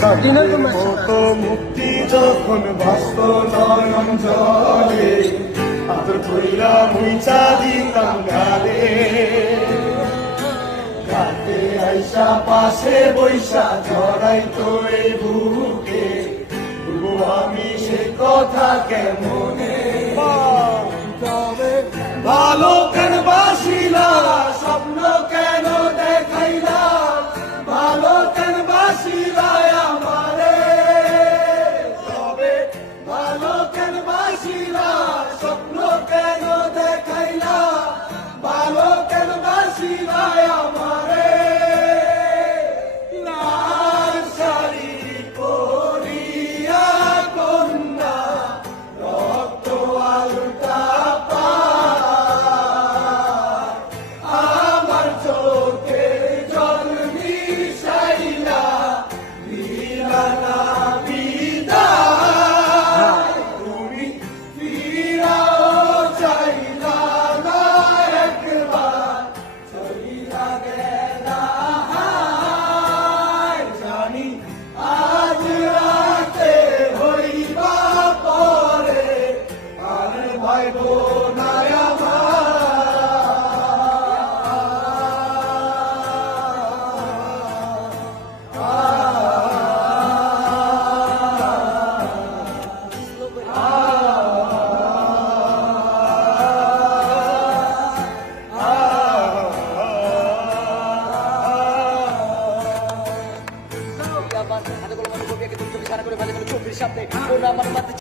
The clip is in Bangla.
মতো মুক্তি যখন বাস্ত নয়ন জলে আদর কইরা মুইচা দিতাম গালে ঘাটে আইসা পাশে বৈশা জড়াই তো এই বুকে বলবো আমি সে কথা কেমনে ভালো কেন